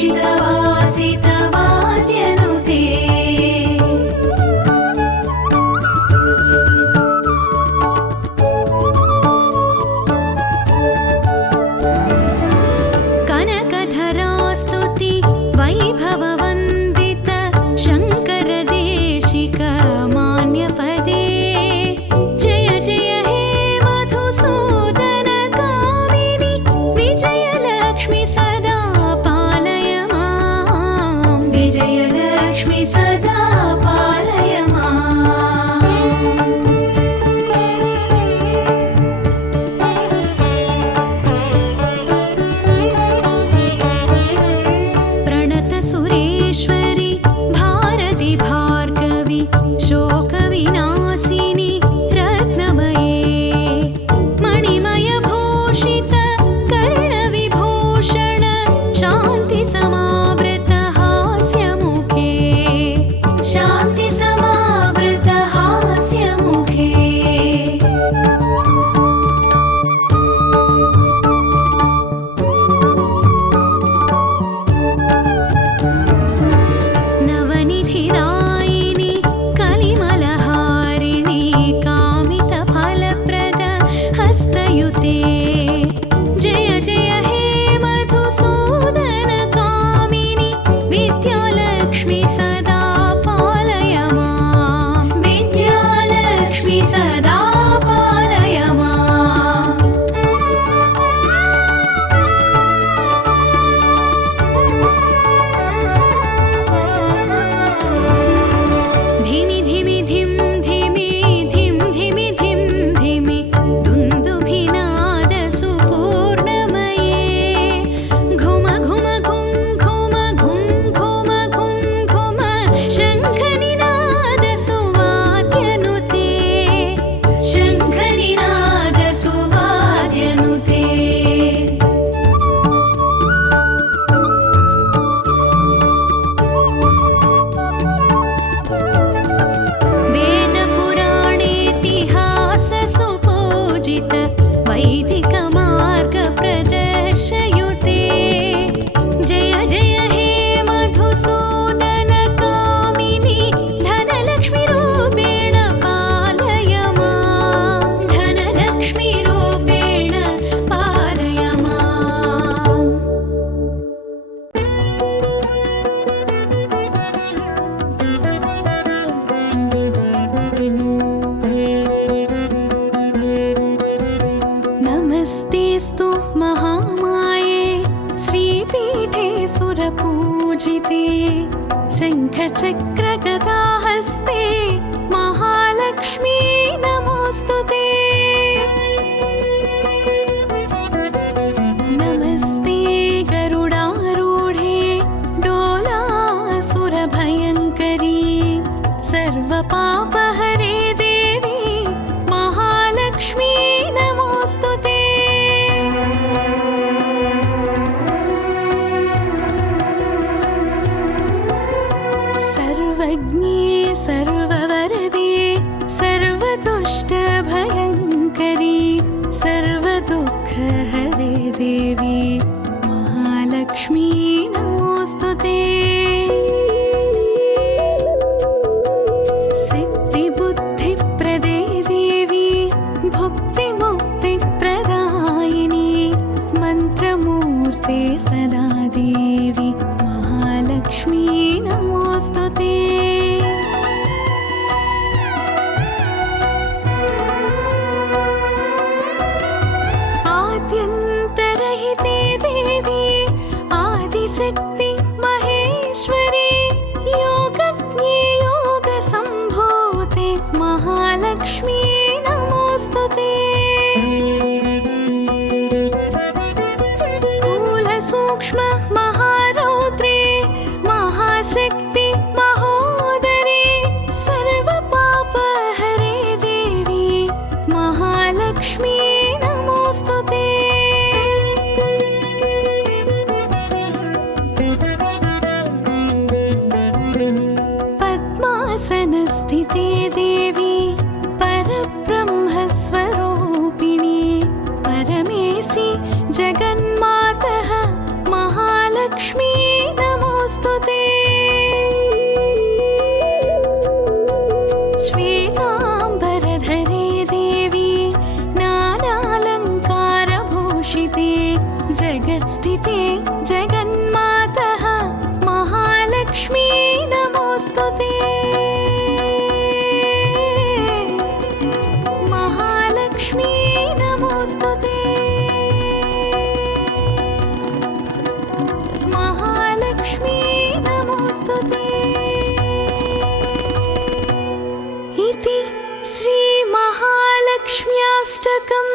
वीक्षितवासितवाद्यनुते कनकधरास्तुति वैभववन्दित शङ्करदेशिक मान्यपदे जय जय हे मधुसूदनकामिनि विजयलक्ष्मि सदा पालय मां विजयलक्ष्मि सदा पालय मां प्रणतसुरेश्वरि भारति भार्गवि शोकविनाशिनि रत्नमये मणिमयभूषित कर्णविभूषण शान्तिसमावृत हास्यमुखे शान्तिसमावृत हास्यमुखे नवनिधिदायिनि कलिमलहारिणि कामितफलप्रद हस्तयुते जय जय हे मधुसूदनकामिनि विद्यालक्ष्मि सदा पालय मां विद्यालक्ष्मि सदा पालय मां धिमि धिमि धिं धिमि धिं धिमि धिं धिमि दुन्दुभिनाद सुपूर्णमये घुम घुम घुं घुम घुं घुम घुं घुम शङ्खनिनाद सुवाद्यनुते शङ्खनिनाद सुवाद्यनुते वेदपुराणेतिहाससुपूजित वैदिकमार्गप्रदर्शयुते जय जय हे मधुसूदनकामिनि धनलक्ष्मीरूपेण पालय मां धनलक्ष्मीरूपेण पालय माम् नमस्तेऽस्तु महामाये श्रीपीठे सुरपूजिते शङ्खचक्रगदाहस्ते महालक्ष्मी नमोऽस्तु ते नमस्ते गरुडारूढे डोलासुरभयङ्करी सर्वपापहरे देवी महालक्ष्मी नमोऽस्तु ते सर्वज्ञे सर्ववरदे सर्वदुष्टभयङ्करी सर्वदुःखहरे देवी महालक्ष्मी नमोऽस्तु ते सिद्धिबुद्धिप्रदे देवी भुक्तिमुक्तिप्रदायिनी मन्त्रमूर्ते सदा देवी महालक्ष्मी नमोऽस्तु ते आद्यन्तरहिते देवी आदिशक्ति महेश्वरी योगज्ञे योगसम्भूते महालक्ष्मी नमोऽस्तु ते स्थूलसूक्ष्म महारौद्रे महाशक्ति महोदरे सर्वपापहरे देवी महालक्ष्मी नमोऽस्तु ते ते जगन्मातः महालक्ष्मी नमोऽस्तु ते। महालक्ष्मी नमोऽस्तु ते। महालक्ष्मी नमोऽस्तु ते। इति श्रीमहालक्ष्म्याष्टकम्